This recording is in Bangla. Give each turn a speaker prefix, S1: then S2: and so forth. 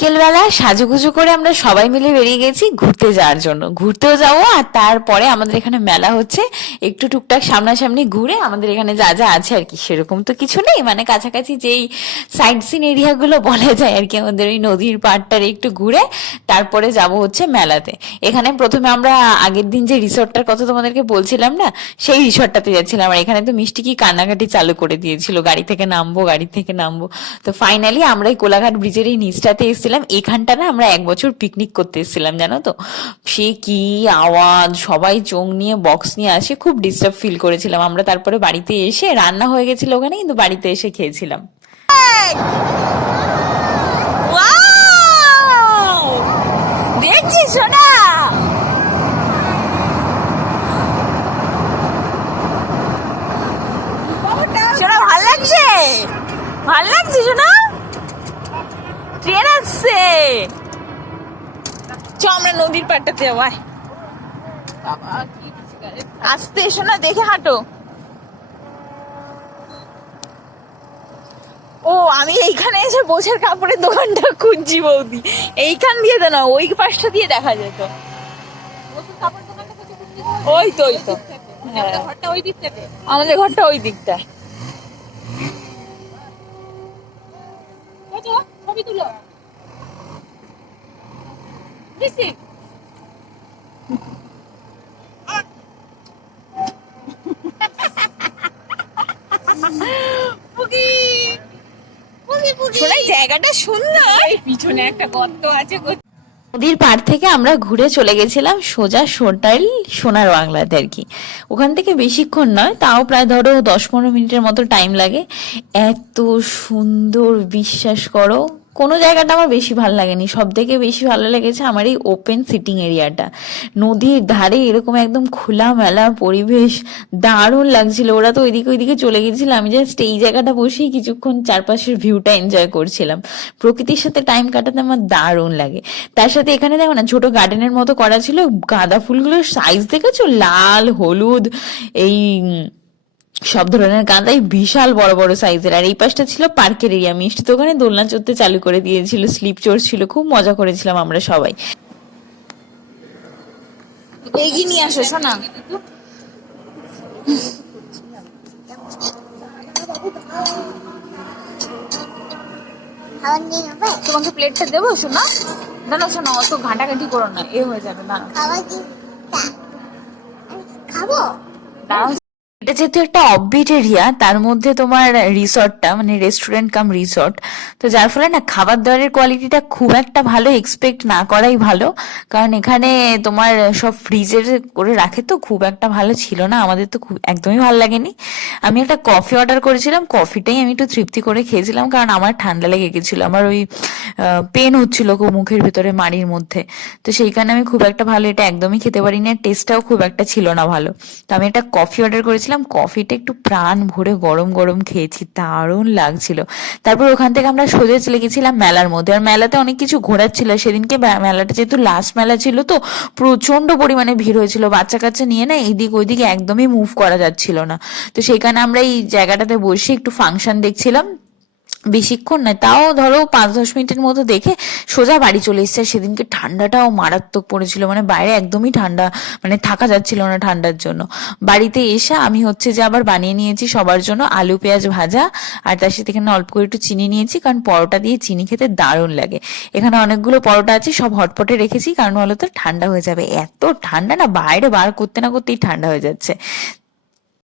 S1: বিকেলবেলা সাজুগুজু করে আমরা সবাই মিলে বেরিয়ে গেছি ঘুরতে যাওয়ার জন্য। ঘুরতেও যাব আর তারপরে আমাদের এখানে মেলা হচ্ছে। একটু টুকটাক সামনাসামনি ঘুরে আমাদের এখানে যা যা আছে আর কি, সেরকম তো কিছু নেই। মানে কাছাকাছি যেই সাইড সিন এরিয়াগুলো বলা যায় আর কি, আমাদের ওই নদীর পাড়টার একটু ঘুরে তারপরে যাব হচ্ছে মেলাতে। এখানে প্রথমে আমরা আগের দিন যে রিসর্টটার কথা তোমাদেরকে বলছিলাম না, সেই রিসর্টটাতে যাচ্ছিলাম। আর এখানে তো মিষ্টি কি কান্নাকাটি চালু করে দিয়েছিল, গাড়ি থেকে নামবো, গাড়ি থেকে নামবো। তো ফাইনালি আমরা এই কোলাঘাট ব্রিজের এই নিচটাতে এসেছিলাম। এখানটা না আমরা এক বছর পিকনিক করতে এসেছিলাম, জানো তো? সে কি আওয়াজ, সবাই চোখ নিয়ে বক্স নিয়ে আসে, খুব ডিস্টার্ব ফিল করেছিলাম। আমরা তারপরে বাড়িতে এসে রান্না হয়ে গেছিল ওখানে, কিন্তু বাড়িতে এসে খেয়েছিলাম।
S2: ভালো লাগছে? ভালো লাগছে, সোনা? ট্রেন আসছে। চ আমরা নদীর পাড়টাতে যাব। আসতে এসো না দেখে হাঁটো। ও আমি এইখানে এসে বোঝার কাপড়ের দোকানটা খুঁজছি বৌদি। এইখান দিয়ে তো না ওই পাশটা দিয়ে দেখা যেত। ওই তো ওই তো। আমাদের ঘরটা ওই দিকটায়।
S3: ছবি তুলো। দিছি
S2: জায়গাটা সুন্দর।
S3: পিছনে একটা গর্ত আছে
S1: নদীর পাড় থেকে আমরা ঘুরে চলে গেছিলাম সোজা সোটাইল সোনার বাংলাতে আর কি। ওখান থেকে বেশিক্ষণ নয় তাও প্রায় ধরো দশ পনেরো মিনিটের মতো টাইম লাগে। এত সুন্দর বিশ্বাস করো কোনো জায়গাটা আমার বেশি ভালো লাগেনি। সব থেকে বেশি ভালো লেগেছে আমার এই ওপেন সিটিং এরিয়াটা নদীর ধারে এরকম একদম খোলামেলা পরিবেশ, দারুণ লাগছিল। ওরা তো ওইদিকে ওইদিকে চলে গেছিল আমি জাস্ট এই জায়গাটা বসেই কিছুক্ষণ চারপাশের ভিউটা এনজয় করছিলাম। প্রকৃতির সাথে টাইম কাটাতে আমার দারুণ লাগে। তার সাথে এখানে দেখো না, ছোট গার্ডেনের মতো করা ছিল। গাঁদা ফুলগুলোর সাইজ দেখেছ? লাল, হলুদ, এই সব ধরনের গাঁদাই বিশাল বড় বড় সাইজের। আর এই পাশটা ছিল পার্কের এরিয়া। মিষ্টি দোকানে দোলনা চড়তে চালু করে দিয়েছিল স্লিপ চোর ছিল খুব মজা করেছিলাম আমরা সবাই।
S2: এগিয়ে নিয়ে আসো শোনা তোমাকে প্লেটটা দেবো শোনা দাঁড়া শোনা অত ঘাঁটাঘাঁটি করো না এ হয়ে যাবে
S4: তা? খাব?
S2: দাঁড়াও
S1: এটা যেহেতু একটা অফবিট এরিয়া তার মধ্যে তোমার রিসর্টটা মানে রেস্টুরেন্ট কাম রিসর্ট তো যার ফলে না খাবার দাবারের কোয়ালিটিটা খুব একটা ভালো এক্সপেক্ট না করাই ভালো। কারণ এখানে তোমার সব ফ্রিজের করে রাখে তো খুব একটা ভালো ছিল না, আমাদের তো খুব একদমই ভালো লাগেনি। আমি একটা কফি অর্ডার করেছিলাম কফিটাই আমি একটু তৃপ্তি করে খেয়েছিলাম, কারণ আমার ঠান্ডা লেগে গেছিল। আমার ওই পেন হচ্ছিল খুব মুখের ভিতরে মাড়ির মধ্যে। তো সেই কারণে আমি খুব একটা ভালো, এটা একদমই খেতে পারিনি আর টেস্টটাও খুব একটা ছিল না ভালো। তো আমি একটা কফি অর্ডার করেছিলাম কফিটা একটু প্রাণ ভরে গরম গরম খেয়েছি, দারুণ লাগছিল। তারপর ওখান থেকে আমরা সোজা চলে গেছিলাম মেলার মধ্যে। আর মেলাতে অনেক কিছু ঘোরার ছিল সেদিনকে মেলাটা যেহেতু লাস্ট মেলা ছিল তো প্রচণ্ড পরিমাণে ভিড় হয়েছিল। বাচ্চা কাচ্চা নিয়ে না এইদিক ওইদিকে একদমই মুভ করা যাচ্ছিল না। তো সেখানে আমরা এই জায়গাটাতে বসে একটু ফাংশন দেখছিলাম। বেশিক্ষণ নয়, তাও ধরো পাঁচ দশ মিনিটের মতো দেখে সোজা বাড়ি চলে এসছে। সেদিনকে ঠান্ডাটাও মারাত্মক পড়েছিল মানে বাইরে একদমই ঠান্ডা মানে থাকা যাচ্ছিল না ঠান্ডার জন্য। বাড়িতে এসে আমি হচ্ছে যে আবার বানিয়ে নিয়েছি সবার জন্য আলু, পেঁয়াজ ভাজা, আর তার সাথে এখানে অল্প করে একটু চিনি নিয়েছি, কারণ পরোটা দিয়ে চিনি খেতে দারুণ লাগে। এখানে অনেকগুলো পরোটা আছে, সব হটপটে রেখেছি, কারণ হলো তো ঠান্ডা হয়ে যাবে। এত ঠান্ডা না, বাইরে বার করতে না করতেই ঠান্ডা হয়ে যাচ্ছে।